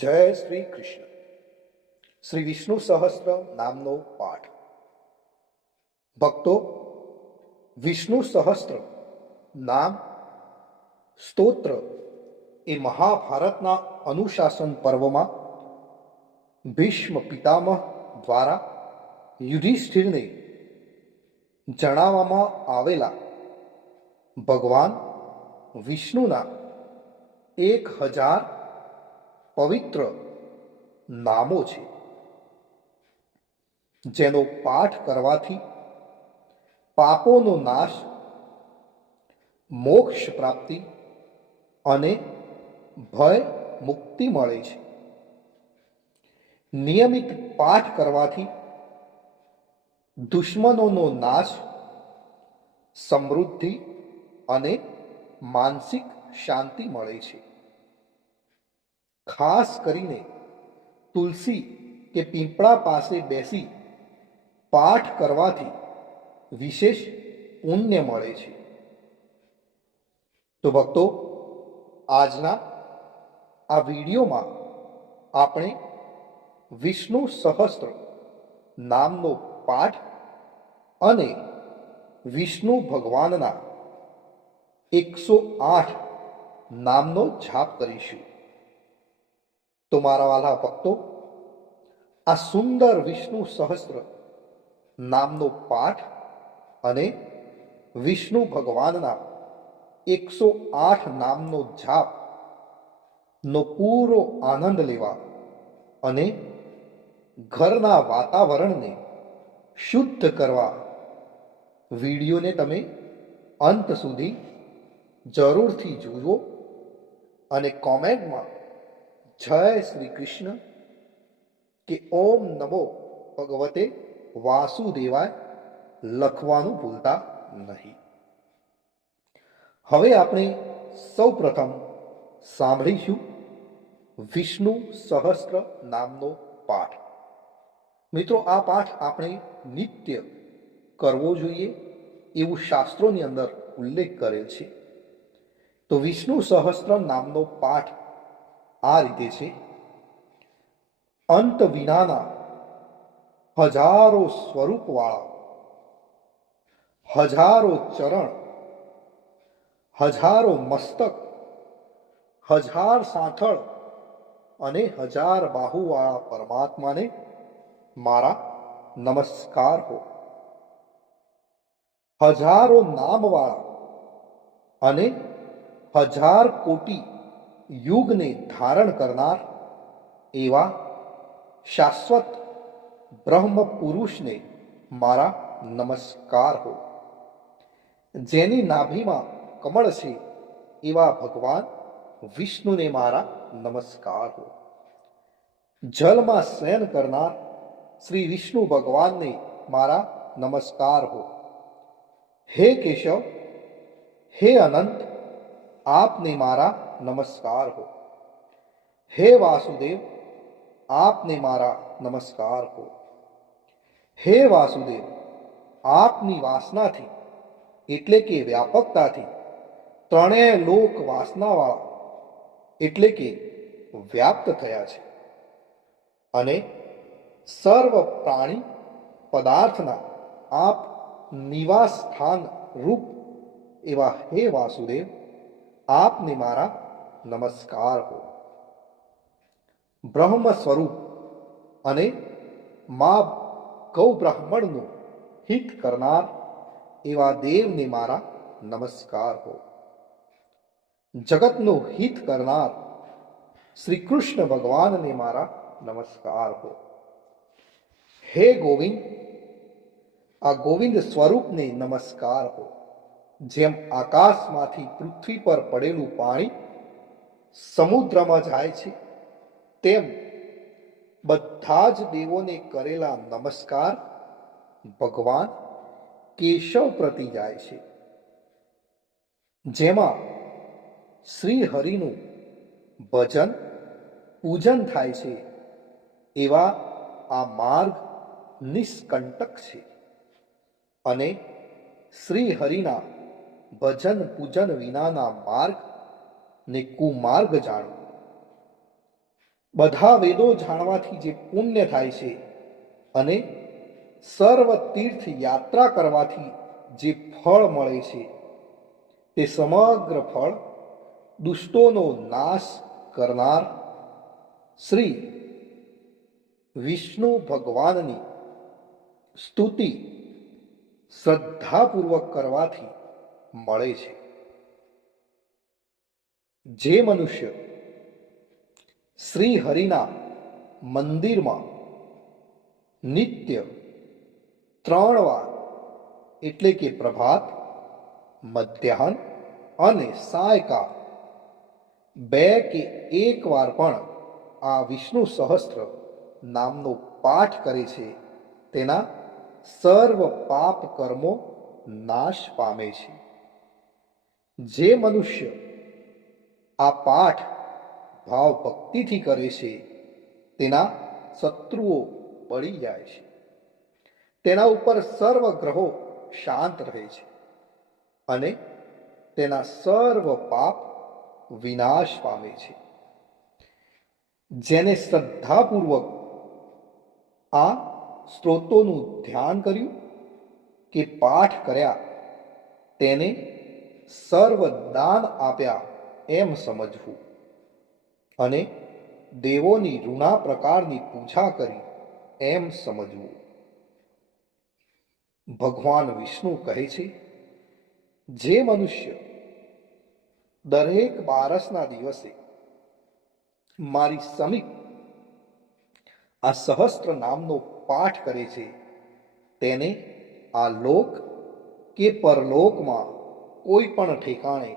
જય શ્રી કૃષ્ણ. શ્રી વિષ્ણુ સહસ્ત્ર નામનો પાઠ. ભક્તો, વિષ્ણુ સહસ્ત્ર નામ સ્તોત્ર એ મહાભારતના અનુશાસન પર્વમાં ભીષ્મ પિતામહ દ્વારા યુધિષ્ઠિરને જણાવવામાં આવેલા ભગવાન વિષ્ણુના 1000 પવિત્ર નામો છે, જેનો પાઠ કરવાથી પાપોનો નાશ, મોક્ષ પ્રાપ્તિ અને ભય મુક્તિ મળે છે. નિયમિત પાઠ કરવાથી દુશ્મનોનો નાશ, સમૃદ્ધિ અને માનસિક શાંતિ મળે છે. ખાસ કરીને તુલસી કે પીપળા પાસે બેસી પાઠ કરવાથી વિશેષ પુણ્ય મળે છે. તો ભક્તો, આજના આ વિડીયોમાં આપણે વિષ્ણુ સહસ્ત્ર નામનો પાઠ અને વિષ્ણુ ભગવાનના 108 નામનો જાપ કરીશું. તો મારા વાલા ભક્તો, આ સુંદર વિષ્ણુ સહસ્ત્ર નામનો પાઠ અને વિષ્ણુ ભગવાનના 108 નામનો જાપ નો પૂરો આનંદ લેવા અને ઘરના વાતાવરણને શુદ્ધ કરવા વિડીયોને તમે અંત સુધી જરૂરથી જુઓ અને કોમેન્ટમાં જય શ્રી કૃષ્ણ કે ઓમ નમો ભગવતે વાસુદેવાય લખવાનું ભૂલતા નહીં. હવે આપણે સૌ પ્રથમ સાંભળીશું વિષ્ણુ સહસ્ત્ર નામનો પાઠ. મિત્રો, આ પાઠ આપણે નિત્ય કરવો જોઈએ એવું શાસ્ત્રોની અંદર ઉલ્લેખ કરેલ છે. તો વિષ્ણુ સહસ્ત્ર નામનો પાઠ આ રીતે છે: અંત વિનાના હજારો સ્વરૂપવાળા, હજારો ચરણ, હજારો મસ્તક, 1000 સાંથળ અને 1000 બાહુવાળા પરમાત્માને મારા નમસ્કાર હો. હજારો નામવાળા અને 1000 કોટી યુગને ધારણ કરનાર એવા શાશ્વત બ્રહ્મ પુરુષને મારા નમસ્કાર હો. જેની નાભીમાં કમળ છે એવા ભગવાન વિષ્ણુને મારા નમસ્કાર હો. જલમાં શયન કરનાર શ્રી વિષ્ણુ ભગવાનને મારા નમસ્કાર હો. હે કેશવ, હે અનંત, આપને મારા નમસ્કાર હો. હે વાસુદેવ, આપને મારા નમસ્કાર હો. હે વાસુદેવ, આપની વાસનાથી એટલે કે વ્યાપકતાથી ત્રણેય લોક વાસનાવાળા એટલે કે વ્યાપ્ત થયા છે અને સર્વ પ્રાણી પદાર્થના આપ નિવાસ સ્થાન રૂપ એવા હે વાસુદેવ, આપને મારા નમસ્કાર હો. બ્રહ્મ સ્વરૂપ અને મા ગૌ બ્રાહ્મણનું હિત કરનાર એવા દેવને મારા નમસ્કાર હો. જગતનું હિત કરનાર શ્રી કૃષ્ણ ભગવાનને મારા નમસ્કાર હો. હે ગોવિંદ, આ ગોવિંદ સ્વરૂપને નમસ્કાર હો. જેમ આકાશમાંથી પૃથ્વી પર પડેલું પાણી સમુદ્રમાં જાય છે, તેમ બધા જ દેવોને કરેલા નમસ્કાર ભગવાન કેશવ પ્રતિ જાય છે. જેમાં શ્રી હરિનું ભજન પૂજન થાય છે એવા આ માર્ગ નિષ્કંટક છે અને શ્રી હરિના ભજન પૂજન વિનાના માર્ગ ને કુમાર્ગ જાણો. બધા વેદો જાણવાથી જે પુણ્ય થાય છે અને સર્વ તીર્થ યાત્રા કરવાથી જે ફળ મળે છે તે સમગ્ર ફળ દુષ્ટોનો નાશ કરનાર શ્રી વિષ્ણુ ભગવાનની સ્તુતિ શ્રદ્ધાપૂર્વક કરવાથી મળે છે. જે મનુષ્ય શ્રી હરિના મંદિરમાં નિત્ય 3 વાર એટલે કે પ્રભાત, મધ્યાહન અને સાયકાળ 2 કે 1 વાર પણ આ વિષ્ણુ સહસ્ત્ર નામનો પાઠ કરે છે તેના સર્વ પાપ કર્મો નાશ પામે છે. જે મનુષ્ય આ પાઠ ભાવ ભક્તિથી કરે છે તેના શત્રુઓ બળી જાય છે, તેના ઉપર સર્વ ગ્રહો શાંત રહે છે અને તેના સર્વ પાપ વિનાશ પામે છે. જેને શ્રદ્ધાપૂર્વક આ સ્ત્રોતોનું ધ્યાન કર્યું કે પાઠ કર્યા તેને સર્વ દાન આપ્યા એમ સમજવું અને દેવોની ઋણા પ્રકારની પૂજા કરી એમ સમજવું. ભગવાન વિષ્ણુ કહે છે, જે મનુષ્ય દરેક બારસના દિવસે મારી સમીપ આ સહસ્ત્ર નામનો પાઠ કરે છે તેને આ લોક કે પરલોકમાં કોઈ પણ ઠેકાણે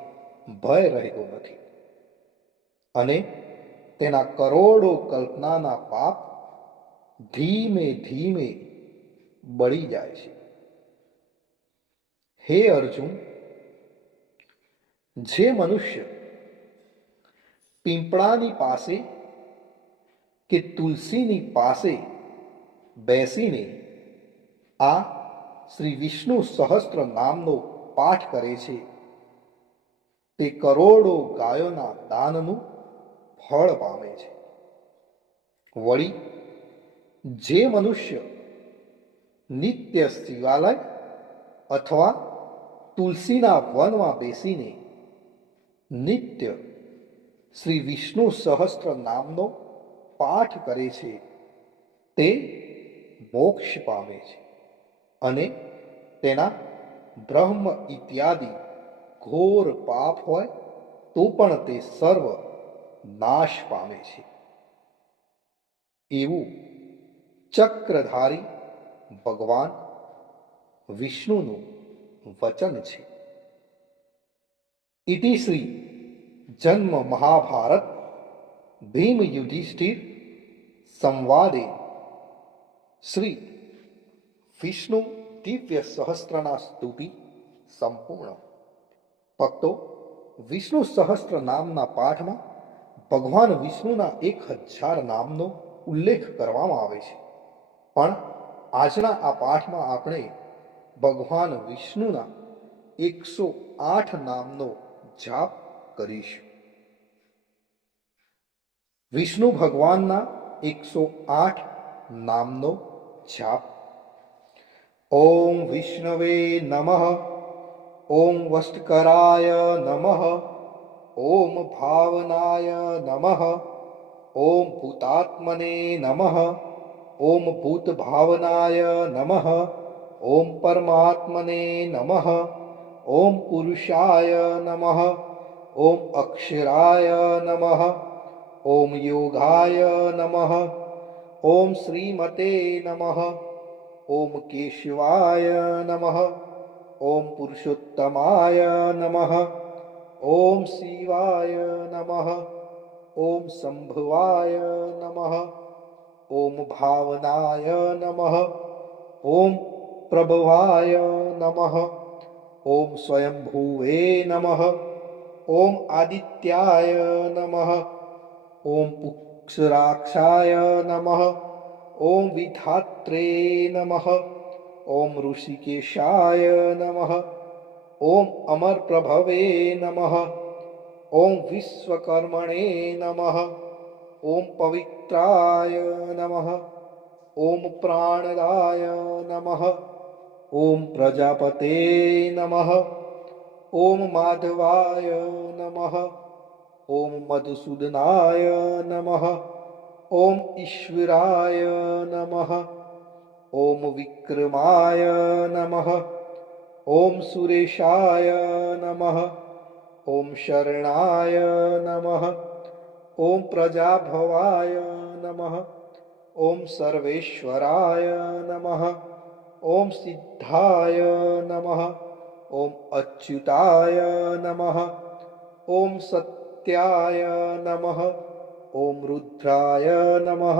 ભય રહેતો નથી અને તેના કરોડો કલ્પનાના પાપ ધીમે ધીમે બળી જાય છે. હે અર્જુન, જે મનુષ્ય પીંપળાની પાસે કે તુલસીની પાસે બેસીને આ શ્રી વિષ્ણુ સહસ્ત્ર નામનો પાઠ કરે છે તે કરોડો ગાયોના દાનનું ફળ પામે છે. વળી જે મનુષ્ય નિત્ય શિવાલય અથવા તુલસીના વનમાં બેસીને નિત્ય શ્રી વિષ્ણુ સહસ્ત્ર નામનો પાઠ કરે છે તે મોક્ષ પામે છે અને તેના બ્રહ્મ ઇત્યાદિ ઘોર પાપ હોય તો પણ તે સર્વ નાશ પામે છે. એવું ચક્રધારી ભગવાન વિષ્ણુનું વચન છે. ઇતિ શ્રી જન્મ મહાભારત ભીમ યુધિષ્ઠિર સંવાદે શ્રી વિષ્ણુ દિવ્ય સહસ્ત્રના સ્તુતિ સંપૂર્ણ. ભક્તો, વિષ્ણુ સહસ્ત્ર નામના પાઠમાં ભગવાન વિષ્ણુના 1000 નામનો ઉલ્લેખ કરવામાં આવે છે, પણ આજના આ પાઠમાં આપણે ભગવાન વિષ્ણુના 108 નામનો જાપ કરીશું. વિષ્ણુ ભગવાનના 108 નામનો જાપ. ઓમ વિષ્ણવે નમઃ, ઓમ વસ્ટકરાય નમઃ, ઓમ ભાવનાય નમઃ, ઓમ ભૂતાત્મને નમઃ, ઓમ ભૂત ભાવનાય નમઃ, ઓમ પરમાત્મને નમઃ, ઓમ પુરુષાય નમઃ, ઓમ અક્ષરાય નમઃ, ઓમ યોગાય નમઃ, ઓમ શ્રીમતે નમઃ, ઓમ કેશવાય નમઃ, ઓમ પુરુષોત્તમાય નમઃ, ઓમ શિવાય નમઃ, ઓમ સંભવાય નમઃ, ઓમ ભાવનાય નમઃ, ઓમ પ્રભવાય નમઃ, ઓમ સ્વયંભુવે નમઃ, ઓમ આદિત્યાય નમઃ, ઓમ પુક્ષરાક્ષાય નમઃ, ઓમ વિધાત્રે નમઃ, ઓમ ઋષિકેશાય નમઃ, ઓમ અમરપ્રભવે નમઃ, ઓમ વિશ્વકર્મણે નમઃ, ઓમ પવિત્રાય નમઃ, ઓમ પ્રાણદાય નમઃ, ઓમ પ્રજાપતે નમઃ, ઓમ માધવાય નમઃ, ઓમ મધુસૂદનાય નમઃ, ઓમ ઈશ્વરાય નમઃ, ઓમ વિક્રમાય નમઃ, ઓમ સુરેશાય નમઃ, ઓમ શરણાય નમઃ, ઓમ પ્રજાભવાય નમઃ, ઓમ સર્વેશ્વરાય નમઃ, ઓમ સિદ્ધાય નમઃ, ઓમ અચ્યુતાય નમઃ, ઓમ સત્યાય નમઃ, ઓમ રુદ્રાય નમઃ,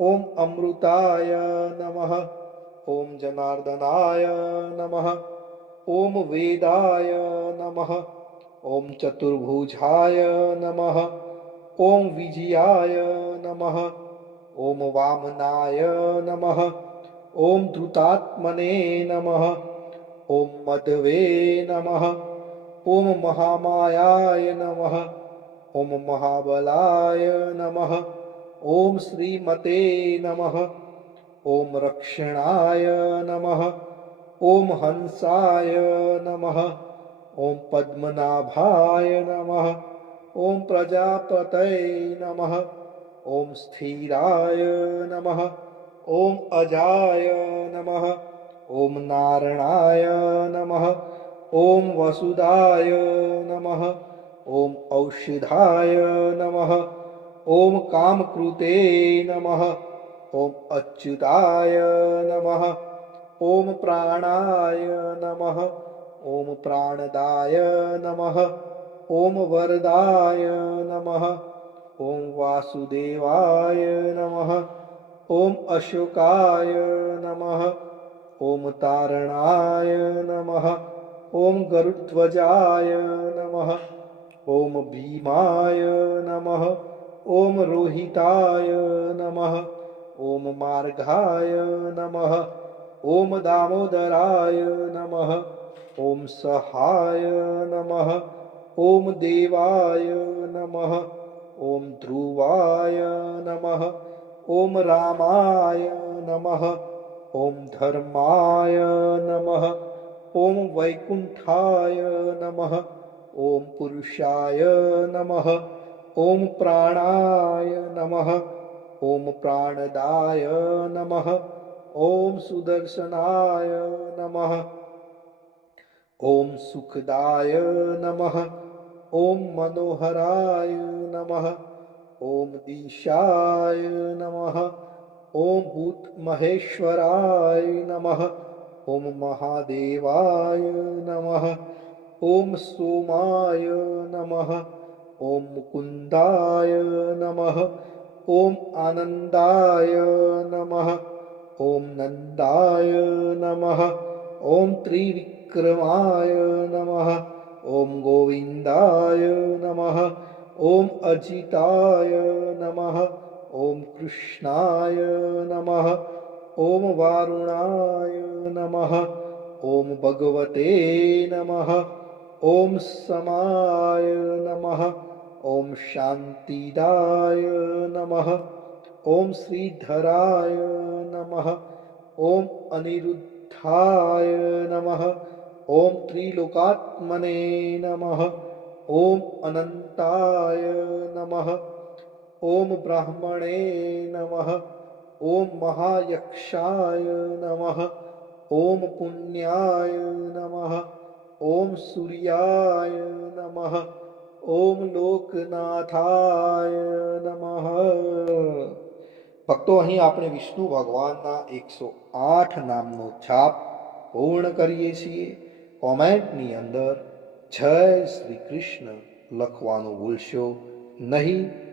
ઓમ અમૃતાય નમઃ, ઓમ જનાર્દનાય નમઃ, ઓમ વેદાય નમઃ, ઓમ ચતુર્ભુજાય નમઃ, ઓમ વિજયાય નમઃ, ઓમ વામનાય નમઃ, ઓમ ધૃતાત્મને નમઃ, ઓમ મધવે નમઃ, ઓમ મહામાયાય નમઃ, ઓમ મહાબલાય નમઃ, ઓમ શ્રીમતે નમઃ, ઓમ રક્ષણાય નમઃ, ઓમ હંસાય નમઃ, ઓમ પદ્મનાભાય નમઃ, ઓમ પ્રજાપતये નમઃ, ઓમ સ્થિરાય નમઃ, ઓમ અજાય નમઃ, ઓમ નારણાય નમઃ, ઓમ વસુદાય નમઃ, ઓમ ઔષધાય નમઃ, ઓમ કામકૃતે નમઃ, ઓમ અચ્યુતાય નમઃ, ઓમ પ્રાણાય નમઃ, ઓમ પ્રાણદાય નમઃ, ઓમ વરદાય નમઃ, ઓમ વાસુદેવાય નમઃ, ઓમ અશોકાય નમઃ, ઓમ તારણાય નમઃ, ઓમ ગરુડધ્વજાય નમઃ, ઓમ ભીમાય નમઃ, ઓમ રોહિતાય નમઃ, ઓમ માર્ગાય નમઃ, ઓમ દામોદરાય નમઃ, ઓમ સહાય નમઃ, ઓમ દેવાય નમઃ, ઓમ ધ્રુવાય નમઃ, ઓમ રામાય નમઃ, ઓમ ધર્માય નમઃ, ઓમ વૈકુંઠાય નમઃ, ઓમ પુરુષાય નમઃ, ઓમ પ્રાણાય નમઃ, ઓમ પ્રાણદાય નમઃ, ઓમ સુદર્શનાય નમઃ, ઓમ સુખદાય નમઃ, ઓમ મનોહરાય નમઃ, ઓમ દિશાય નમઃ, ઓમ ભૂત મહેશ્વરાય નમઃ, ઓમ મહાદેવાય નમઃ, ઓમ સોમાય નમઃ, ઓમ મુકુંદાય નમઃ, ઓમ આનંદાય નમઃ, ઓમ નંદાય નમઃ, ઓમ ત્રિવિક્રમાય નમઃ, ઓમ ગોવિંદાય નમઃ, ઓમ અજિતાય નમઃ, ઓમ કૃષ્ણાય નમઃ, ઓમ વારુણાય નમઃ, ઓમ ભગવતે નમઃ, ઓમ સમાય નમઃ, ઓમ શાંતિદાય નમઃ, ઓમ શ્રીધરાય નમઃ, ઓમ અનિરુદ્ધાય નમઃ, ઓમ ત્રિલોકાત્મને નમઃ, ઓમ અનંતાય નમઃ, ઓમ બ્રાહ્મણે નમઃ, ઓમ મહાયક્ષાય નમઃ, ઓમ પુણ્યાય નમઃ, ઓમ સૂર્યાય નમઃ, ઓમ લોકનાથાય નમઃ. ભક્તો, અહીં આપણે વિષ્ણુ ભગવાનના 108 નામનો જાપ પૂર્ણ કરીએ છીએ. કોમેન્ટની અંદર જય શ્રી કૃષ્ણ લખવાનું ભૂલશો નહીં.